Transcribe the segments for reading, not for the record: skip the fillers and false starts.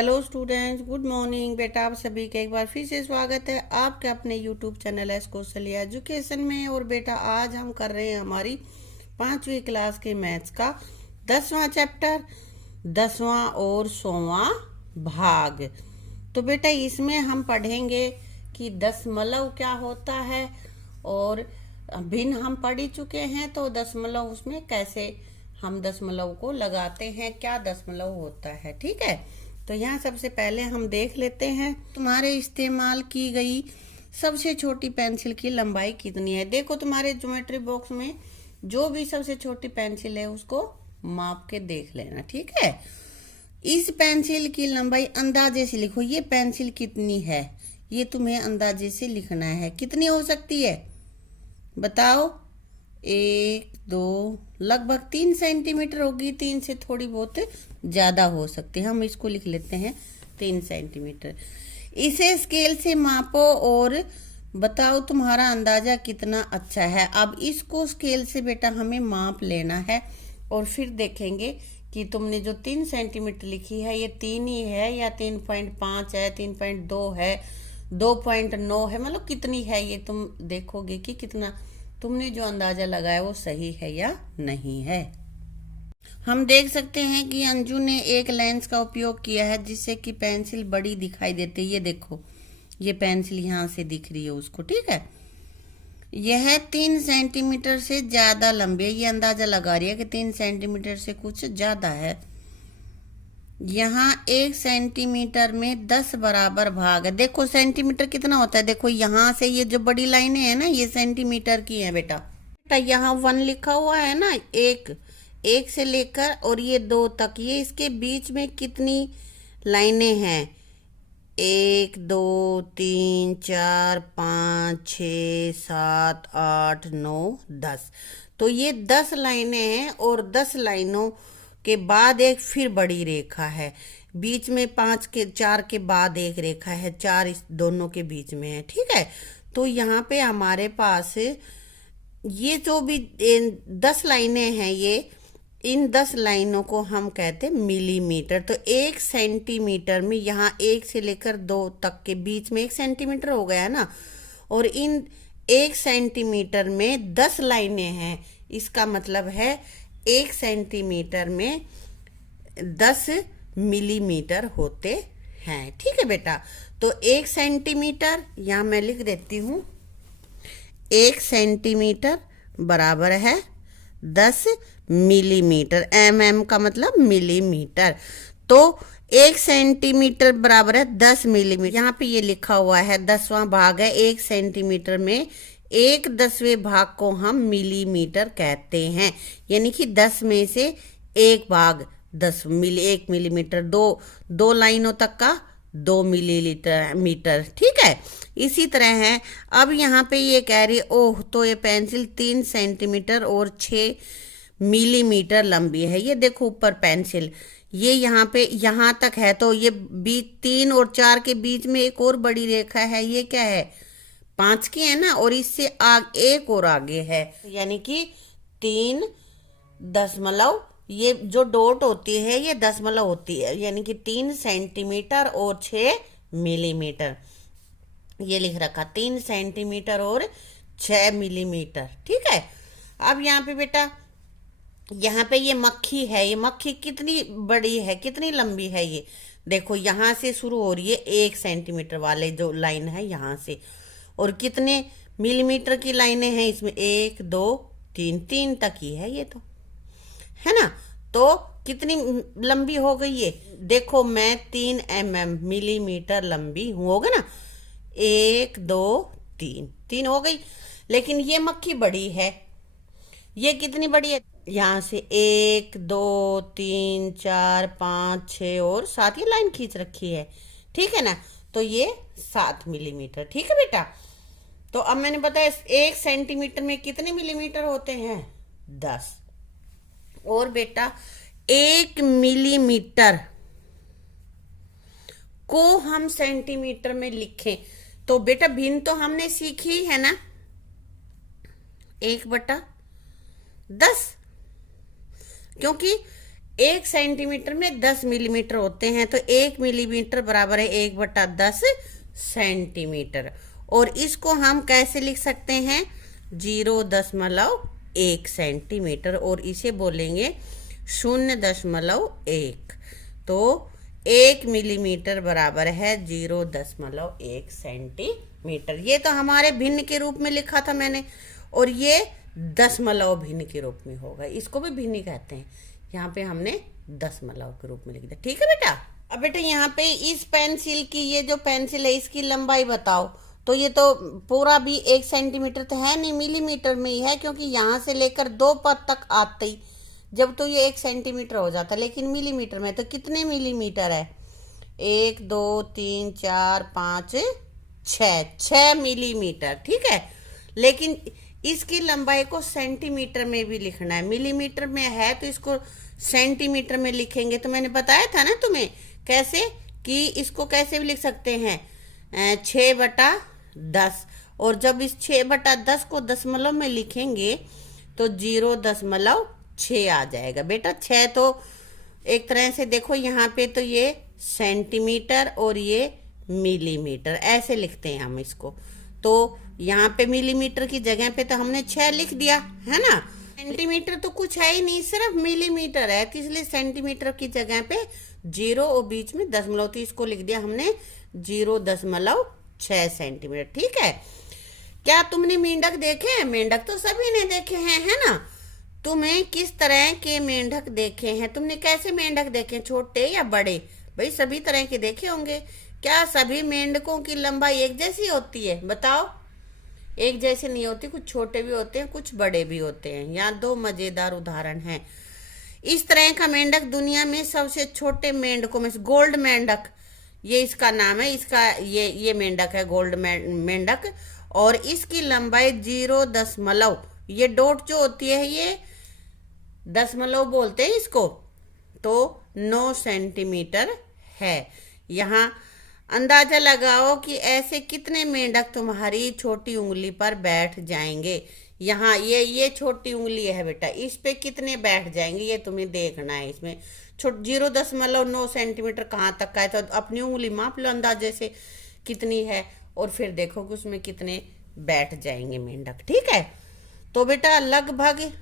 Hello students, good morning. बेटा आप सभी का एक बार फिर से स्वागत है आपके अपने YouTube channel S Kaushalya education में। और बेटा आज हम कर रहे हैं हमारी 5वीं क्लास के मैथ्स का 10वां चैप्टर, 10वां और 100वां भाग। तो बेटा इसमें हम पढ़ेंगे कि दशमलव क्या होता है, और भिन्न हम पढ़ ही चुके हैं। तो दशमलव उसमें कैसे हम दशमलव को लगाते हैं, क्या दशमलव होता है, ठीक है। तो यहाँ सबसे पहले हम देख लेते हैं तुम्हारे इस्तेमाल की गई सबसे छोटी पेंसिल की लंबाई कितनी है। देखो तुम्हारे ज्योमेट्री बॉक्स में जो भी सबसे छोटी पेंसिल है उसको माप के देख लेना, ठीक है। इस पेंसिल की लंबाई अंदाजे से लिखो। ये पेंसिल कितनी है ये तुम्हें अंदाजे से लिखना है। कितनी हो सकती है बताओ? 1, 2, लगभग 3 सेंटीमीटर होगी। 3 से थोड़ी बहुत ज्यादा हो सकती है। हम इसको लिख लेते हैं 3 सेंटीमीटर। इसे स्केल से मापो और बताओ तुम्हारा अंदाजा कितना अच्छा है। अब इसको स्केल से बेटा हमें माप लेना है और फिर देखेंगे कि तुमने जो 3 सेंटीमीटर लिखी है ये 3 ही है या 3.5 है, 3.2 है, 2.9 है, मतलब कितनी है। ये तुम देखोगे कि कितना तुमने जो अंदाजा लगाया वो सही है या नहीं है। हम देख सकते हैं कि अंजू ने एक लेंस का उपयोग किया है जिससे कि पेंसिल बड़ी दिखाई देती है। ये देखो ये पेंसिल यहाँ से दिख रही है उसको, ठीक है। यह 3 सेंटीमीटर से ज्यादा लंबी है। ये अंदाजा लगा रही है कि 3 सेंटीमीटर से कुछ ज्यादा है। यहाँ 1 सेंटीमीटर में 10 बराबर भाग है। देखो सेंटीमीटर कितना होता है। देखो यहाँ से ये जो बड़ी लाइनें हैं ना ये सेंटीमीटर की है बेटा। यहाँ 1 लिखा हुआ है ना, एक से लेकर और ये 2 तक, ये इसके बीच में कितनी लाइनें हैं? 1, 2, 3, 4, 5, 6, 7, 8, 9, 10। तो ये 10 लाइनें हैं और 10 लाइनों के बाद एक फिर बड़ी रेखा है। बीच में 4 के बाद एक रेखा है, 4 इस दोनों के बीच में है, ठीक है। तो यहाँ पे हमारे पास ये जो भी 10 लाइनें हैं, ये इन 10 लाइनों को हम कहते हैं मिलीमीटर। तो 1 सेंटीमीटर में यहाँ 1 से लेकर 2 तक के बीच में 1 सेंटीमीटर हो गया ना। और इन 1 सेंटीमीटर में 10 लाइनें हैं। इसका मतलब है 1 सेंटीमीटर में 10 मिलीमीटर होते हैं, ठीक है बेटा। तो 1 सेंटीमीटर यहाँ मैं लिख देती हूँ, 1 सेंटीमीटर बराबर है 10 मिलीमीटर। mm का मतलब मिलीमीटर। तो 1 सेंटीमीटर बराबर है 10 मिलीमीटर। यहाँ पे ये लिखा हुआ है 10वां भाग है। 1 सेंटीमीटर में 1/10वें भाग को हम मिलीमीटर कहते हैं। यानी कि 10 में से 1 भाग 1 मिलीमीटर। दो लाइनों तक का 2 मिलीमीटर, ठीक है। इसी तरह है। अब यहाँ पे ये कह रही ओह, तो ये पेंसिल 3 सेंटीमीटर और 6 मिलीमीटर लंबी है। ये देखो ऊपर पेंसिल ये यहाँ पे यहाँ तक है। तो ये 3 और 4 के बीच में एक और बड़ी रेखा है। ये क्या है? 5 की है ना, और इससे एक और आगे है। यानी कि 3 दशमलव, ये जो डॉट होती है ये दशमलव होती है। यानी कि 3 सेंटीमीटर और 6 मिलीमीटर। ये लिख रखा 3 सेंटीमीटर और 6 मिलीमीटर, ठीक है। अब यहाँ पे बेटा यहाँ पे ये मक्खी है। ये मक्खी कितनी बड़ी है, कितनी लंबी है? ये देखो यहाँ से शुरू हो रही है 1 सेंटीमीटर वाले जो लाइन है यहाँ से, और कितने मिलीमीटर की लाइनें हैं इसमें? 1, 2, 3 तक ही है ये, तो है ना। तो कितनी लंबी हो गई ये? देखो मैं 3 मिलीमीटर लंबी हूँ, होगा ना। 1, 2, 3 हो गई। लेकिन ये मक्खी बड़ी है। ये कितनी बड़ी है? यहाँ से 1, 2, 3, 4, 5, 6 और 7 ये लाइन खींच रखी है, ठीक है ना। तो ये 7 मिलीमीटर, ठीक है बेटा। तो अब मैंने बताया 1 सेंटीमीटर में कितने मिलीमीटर होते हैं? 10। और बेटा 1 मिलीमीटर को हम सेंटीमीटर में लिखें तो बेटा भिन्न तो हमने सीखी है ना, 1/10, क्योंकि 1 सेंटीमीटर में 10 मिलीमीटर होते हैं, तो 1 मिलीमीटर बराबर है 1/10 सेंटीमीटर। और इसको हम कैसे लिख सकते हैं, 0.1 सेंटीमीटर, और इसे बोलेंगे 0.1। तो 1 मिलीमीटर बराबर है 0.1 सेंटीमीटर। ये तो हमारे भिन्न के रूप में लिखा था मैंने, और ये दशमलव भिन्न के रूप में होगा, इसको भी भिन्न कहते हैं। यहाँ पे हमने दशमलव के रूप में लिख दिया। ठीक है बेटा। अब बेटा यहाँ पे इस पेंसिल की, ये जो पेंसिल है इसकी लंबाई बताओ। तो ये तो पूरा भी 1 सेंटीमीटर तो है नहीं, मिलीमीटर में ही है, क्योंकि यहाँ से लेकर 2 पद तक आते ही जब तो ये 1 सेंटीमीटर हो जाता, लेकिन मिलीमीटर में तो कितने मिलीमीटर है, 1 2 3 4 5 6 मिलीमीटर। ठीक है, लेकिन इसकी लंबाई को सेंटीमीटर में भी लिखना है। मिलीमीटर में है तो इसको सेंटीमीटर में लिखेंगे। तो मैंने बताया था ना तुम्हें कैसे, कि इसको कैसे भी लिख सकते हैं 6/10, और जब इस 6/10 को दशमलव में लिखेंगे तो 0.6 आ जाएगा। बेटा 6 तो एक तरह से देखो यहाँ पे तो ये सेंटीमीटर और ये मिलीमीटर, ऐसे लिखते हैं हम इसको। तो यहाँ पे मिलीमीटर की जगह पे तो हमने 6 लिख दिया है ना। सेंटीमीटर तो कुछ है ही नहीं, सिर्फ मिलीमीटर है, तो इसलिए सेंटीमीटर की जगह पे 0 और बीच में दशमलव, तो इसको लिख दिया हमने 0.6 सेंटीमीटर। ठीक है। क्या तुमने मेंढक देखे हैं? मेंढक तो सभी ने देखे हैं, है ना। तुम्हें किस तरह के मेंढक देखे हैं? तुमने कैसे मेंढक देखे, छोटे या बड़े? भाई सभी तरह के देखे होंगे। क्या सभी मेंढकों की लंबाई एक जैसी होती है? बताओ। एक जैसे नहीं होती, कुछ छोटे भी होते हैं, कुछ बड़े भी होते हैं। यहाँ 2 मजेदार उदाहरण हैं। इस तरह का मेंढक दुनिया में सबसे छोटे मेंढकों में गोल्ड मेंढक, ये इसका नाम है, इसका ये मेंढक है गोल्ड मेंढक, और इसकी लंबाई 0. ये डॉट जो होती है ये दशमलव बोलते हैं इसको, तो 9 सेंटीमीटर है। यहाँ अंदाजा लगाओ कि ऐसे कितने मेंढक तुम्हारी छोटी उंगली पर बैठ जाएंगे। यहाँ ये छोटी उंगली है बेटा, इस पे कितने बैठ जाएंगे ये तुम्हें देखना है। इसमें 0.9 सेंटीमीटर कहाँ तक का है, तो अपनी उंगली माप लो अंदाजे से कितनी है, और फिर देखो कि उसमें कितने बैठ जाएंगे मेंढक। ठीक है। तो बेटा लगभग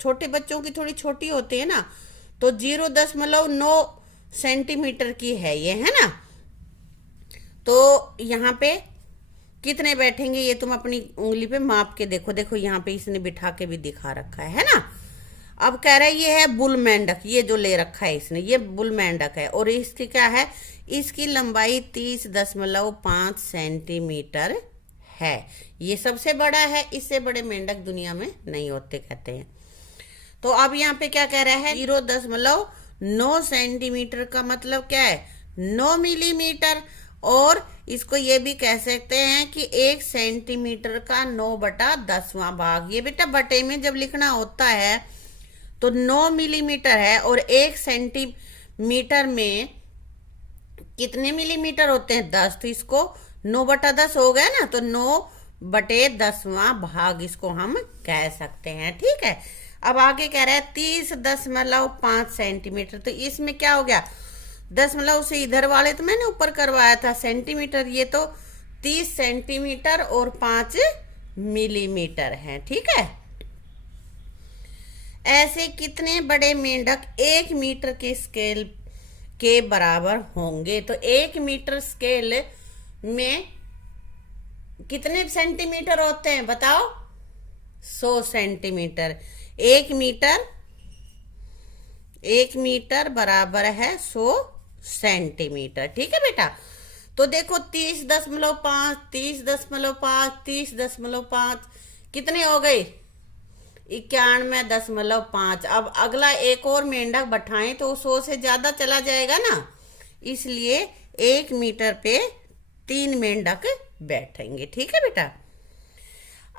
छोटे बच्चों की थोड़ी छोटी होती है ना, तो 0.9 सेंटीमीटर की है ये, है ना। तो यहाँ पे कितने बैठेंगे ये तुम अपनी उंगली पे माप के देखो। देखो यहाँ पे इसने बिठा के भी दिखा रखा है ना। अब कह रहा है ये है बुल मेंढक, ये जो ले रखा है इसने, ये बुल मेंढक है, और इसकी क्या है, इसकी लंबाई 30.5 सेंटीमीटर है। ये सबसे बड़ा है, इससे बड़े मेंढक दुनिया में नहीं होते कहते हैं। तो अब यहाँ पे क्या कह रहा है, 0.9 सेंटीमीटर का मतलब क्या है, 9 मिलीमीटर। और इसको ये भी कह सकते हैं कि 1 सेंटीमीटर का 9/10वां भाग। ये बेटा बटे में जब लिखना होता है तो 9 मिलीमीटर है, और 1 सेंटीमीटर में कितने मिलीमीटर होते हैं, 10। तो इसको 9/10 हो गया ना, तो 9/10वां भाग इसको हम कह सकते हैं। ठीक है। अब आगे कह रहा है 30.5 सेंटीमीटर। तो इसमें क्या हो गया, दशमलव से इधर वाले तो मैंने ऊपर करवाया था सेंटीमीटर, ये तो 30 सेंटीमीटर और 5 मिलीमीटर है। ठीक है। ऐसे कितने बड़े मेंढक 1 मीटर के स्केल के बराबर होंगे? तो 1 मीटर स्केल में कितने सेंटीमीटर होते हैं बताओ? 100 सेंटीमीटर। 1 मीटर बराबर है 100 सेंटीमीटर। ठीक है बेटा। तो देखो 30.5 30.5 30.5 कितने हो गए, 91.5। अब अगला एक और मेंढक बैठाएं तो 100 से ज्यादा चला जाएगा ना, इसलिए 1 मीटर पे 3 मेंढक बैठेंगे। ठीक है बेटा।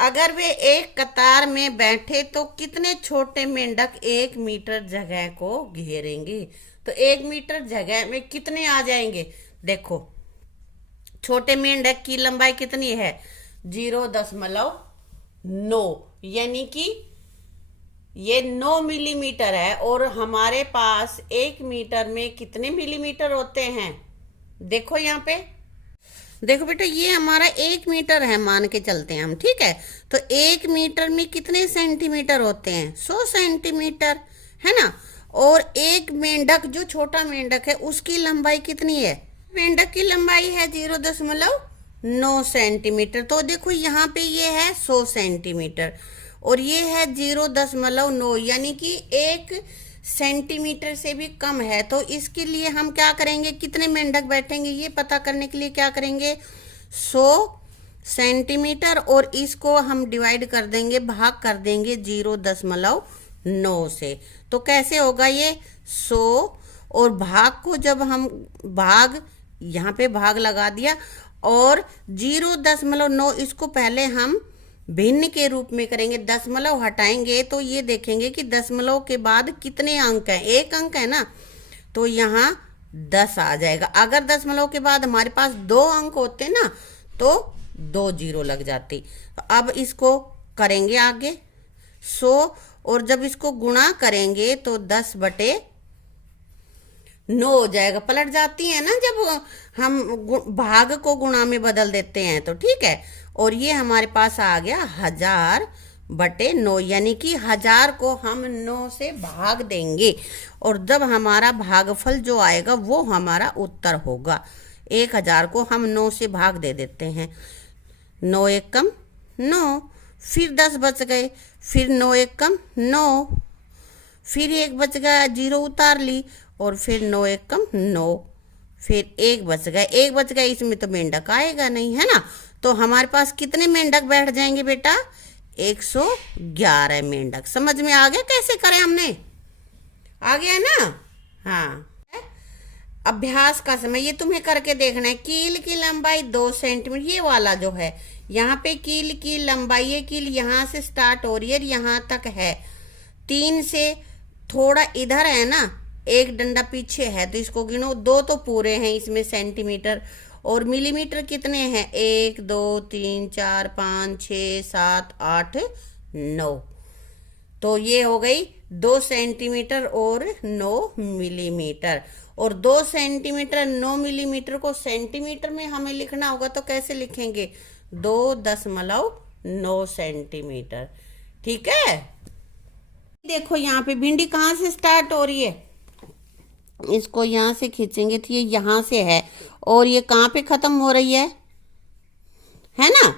अगर वे एक कतार में बैठे तो कितने छोटे मेंढक 1 मीटर जगह को घेरेंगे? तो 1 मीटर जगह में कितने आ जाएंगे? देखो छोटे मेंढक की लंबाई कितनी है, 0.9, यानी कि ये 9 मिलीमीटर है और हमारे पास 1 मीटर में कितने मिलीमीटर होते हैं? देखो यहाँ पे, देखो बेटा, ये हमारा 1 मीटर है, मान के चलते हैं हम, ठीक है। तो 1 मीटर में कितने सेंटीमीटर होते हैं? 100 सेंटीमीटर, है ना। और एक मेंढक, जो छोटा मेंढक है, उसकी लंबाई कितनी है? मेंढक की लंबाई है 0.9 सेंटीमीटर। तो देखो यहाँ पे ये है 100 सेंटीमीटर और ये है 0.9, यानी कि 1 सेंटीमीटर से भी कम है। तो इसके लिए हम क्या करेंगे, कितने मेंढक बैठेंगे ये पता करने के लिए क्या करेंगे, 100 सेंटीमीटर और इसको हम डिवाइड कर देंगे, भाग कर देंगे 0.9 से। तो कैसे होगा ये 100 और भाग को जब हम भाग, यहाँ पे भाग लगा दिया और 0.9 इसको पहले हम भिन्न के रूप में करेंगे, दशमलव हटाएंगे तो ये देखेंगे कि दशमलव के बाद कितने अंक हैं, 1 अंक है ना, तो यहाँ 10 आ जाएगा। अगर दशमलव के बाद हमारे पास 2 अंक होते ना तो 2 जीरो लग जाती। तो अब इसको करेंगे आगे 100 और जब इसको गुणा करेंगे तो 10/9 हो जाएगा। पलट जाती है ना जब हम भाग को गुणा में बदल देते हैं, तो ठीक है। और ये हमारे पास आ गया 1000/9, यानी कि 1000 को हम 9 से भाग देंगे और जब हमारा भागफल जो आएगा वो हमारा उत्तर होगा। 1000 को हम 9 से भाग दे देते हैं, 9 1 कम 9, फिर 10 बच गए, फिर 9 1 कम 9, फिर 1 बच गया, 0 उतार ली और फिर 9 1 कम 9, फिर 1 बच गया, 1 बच गया, इसमें तो मेंढक आएगा नहीं, है ना। तो हमारे पास कितने मेंढक बैठ जाएंगे बेटा? 111 मेंढक। समझ में आ गया कैसे करें हमने? आ गया ना? हाँ। अभ्यास का समय, ये तुम्हें करके देखना है। कील की लंबाई 2 सेंटीमीटर, ये वाला जो है, यहाँ पे कील की लंबाई, ये कील यहाँ से स्टार्ट हो रही है, यहाँ तक है, 3 से थोड़ा इधर है ना, 1 डंडा पीछे है, तो इसको गिनो, 2 तो पूरे हैं इसमें सेंटीमीटर। और मिलीमीटर कितने हैं? 1 2 3 4 5 6 7 8 9। तो ये हो गई 2 सेंटीमीटर और 9 मिलीमीटर। और 2 सेंटीमीटर 9 मिलीमीटर को सेंटीमीटर में हमें लिखना होगा, तो कैसे लिखेंगे? 2.9 सेंटीमीटर, ठीक है। देखो यहाँ पे भिंडी कहाँ से स्टार्ट हो रही है, इसको यहाँ से खींचेंगे तो ये यहाँ से है और ये कहाँ पे खत्म हो रही है ना।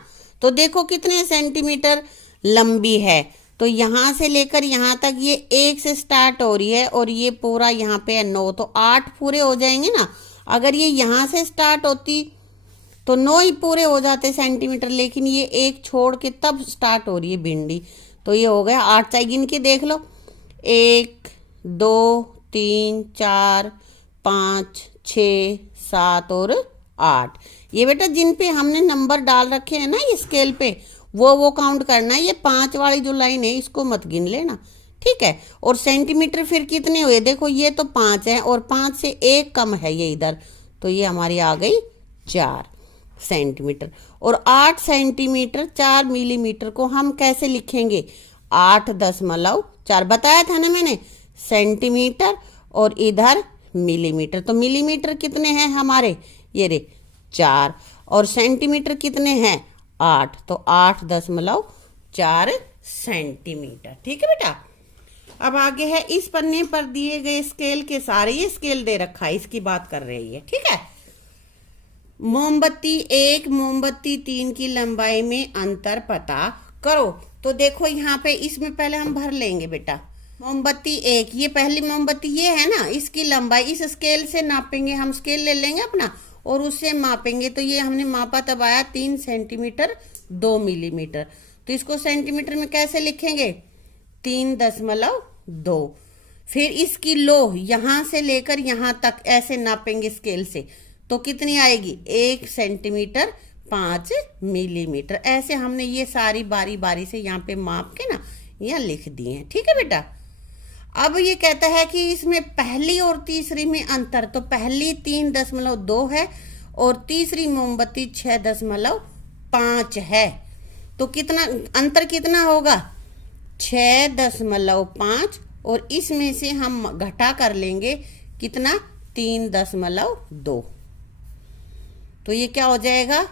तो देखो कितने सेंटीमीटर लंबी है, तो यहाँ से लेकर यहाँ तक ये 1 से स्टार्ट हो रही है और ये पूरा यहाँ पे है 9, तो 8 पूरे हो जाएंगे ना। अगर ये यहाँ से स्टार्ट होती तो 9 ही पूरे हो जाते सेंटीमीटर, लेकिन ये 1 छोड़ के तब स्टार्ट हो रही है भिंडी, तो ये हो गया 8। चाहे गिन के देख लो, 1 2 3 4 5 6 7 और 8। ये बेटा जिन पे हमने नंबर डाल रखे हैं ना ये स्केल पे, वो काउंट करना है। ये 5 वाली जो लाइन है इसको मत गिन लेना, ठीक है। और सेंटीमीटर फिर कितने हुए? देखो ये तो 5 है और 5 से 1 कम है ये इधर, तो ये हमारी आ गई 4 सेंटीमीटर। और 8 सेंटीमीटर 4 मिलीमीटर को हम कैसे लिखेंगे? 8.4 बताया था ना मैंने, सेंटीमीटर और इधर मिलीमीटर। तो मिलीमीटर कितने हैं हमारे? ये रे 4, और सेंटीमीटर कितने हैं? 8, तो 8.4 सेंटीमीटर, ठीक है बेटा। अब आगे है, इस पन्ने पर दिए गए स्केल के सारे, ये स्केल दे रखा है, इसकी बात कर रही है, ठीक है। मोमबत्ती 1 मोमबत्ती 3 की लंबाई में अंतर पता करो। तो देखो यहाँ पे इसमें पहले हम भर लेंगे बेटा। मोमबत्ती 1, ये पहली मोमबत्ती ये है ना, इसकी लंबाई इस स्केल से नापेंगे हम, स्केल ले लेंगे अपना और उससे मापेंगे। तो ये हमने मापा तब आया 3 सेंटीमीटर 2 मिलीमीटर। तो इसको सेंटीमीटर में कैसे लिखेंगे? 3.2। फिर इसकी लो यहाँ से लेकर यहाँ तक ऐसे नापेंगे स्केल से, तो कितनी आएगी? 1 सेंटीमीटर 5 मिलीमीटर। ऐसे हमने ये सारी बारी बारी से यहाँ पे माप के ना यहाँ लिख दिए हैं, ठीक है बेटा। अब ये कहता है कि इसमें पहली और तीसरी में अंतर, तो पहली 3.2 है और तीसरी मोमबत्ती 6.5 है, तो कितना अंतर कितना होगा? 6.5 और इसमें से हम घटा कर लेंगे कितना 3.2। तो ये क्या हो जाएगा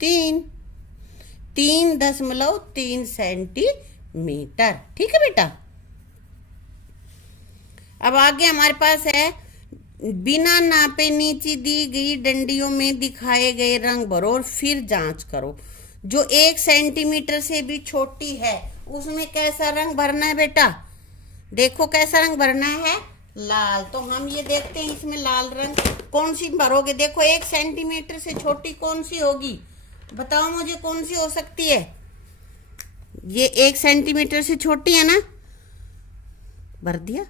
3.3 सेंटीमीटर। ठीक है बेटा। अब आगे हमारे पास है बिना नापे नीचे दी गई डंडियों में दिखाए गए रंग भरो और फिर जांच करो। जो 1 सेंटीमीटर से भी छोटी है उसमें कैसा रंग भरना है बेटा? देखो कैसा रंग भरना है, लाल। तो हम ये देखते हैं इसमें लाल रंग कौन सी भरोगे। देखो 1 सेंटीमीटर से छोटी कौन सी होगी, बताओ मुझे कौन सी हो सकती है? ये 1 सेंटीमीटर से छोटी है ना, भर दिया।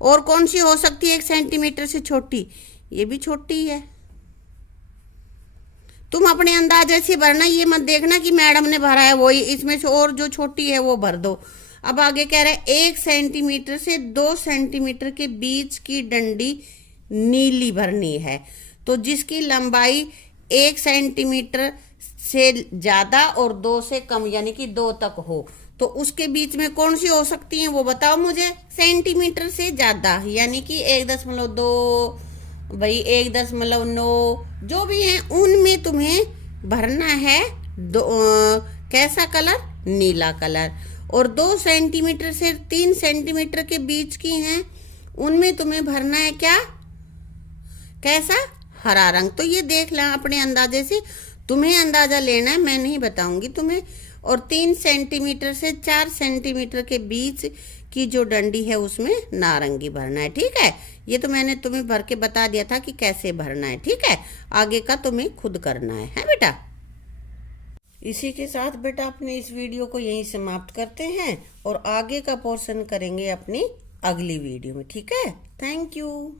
और कौन सी हो सकती है 1 सेंटीमीटर से छोटी? ये भी छोटी है। तुम अपने अंदाजे से भरना, ये मत देखना कि मैडम ने भरा है वही, इसमें से और जो छोटी है वो भर दो। अब आगे कह रहा है 1 सेंटीमीटर से 2 सेंटीमीटर के बीच की डंडी नीली भरनी है। तो जिसकी लंबाई 1 सेंटीमीटर से ज्यादा और 2 से कम यानी कि 2 तक हो, तो उसके बीच में कौन सी हो सकती है वो बताओ मुझे। सेंटीमीटर से ज्यादा यानी कि 1.2 भाई 1.9 जो भी है उनमें तुम्हें भरना है कैसा कलर? नीला कलर। और 2 सेंटीमीटर से 3 सेंटीमीटर के बीच की हैं उनमें तुम्हें भरना है क्या? कैसा? हरा रंग। तो ये देख लें अपने अंदाजे से, तुम्हें अंदाजा लेना है, मैं नहीं बताऊंगी तुम्हें। और 3 सेंटीमीटर से 4 सेंटीमीटर के बीच की जो डंडी है उसमें नारंगी भरना है। ठीक है, ये तो मैंने तुम्हें भर के बता दिया था कि कैसे भरना है। ठीक है, आगे का तुम्हें खुद करना है बेटा। इसी के साथ बेटा अपने इस वीडियो को यहीं समाप्त करते हैं और आगे का पोर्शन करेंगे अपनी अगली वीडियो में। ठीक है, थैंक यू।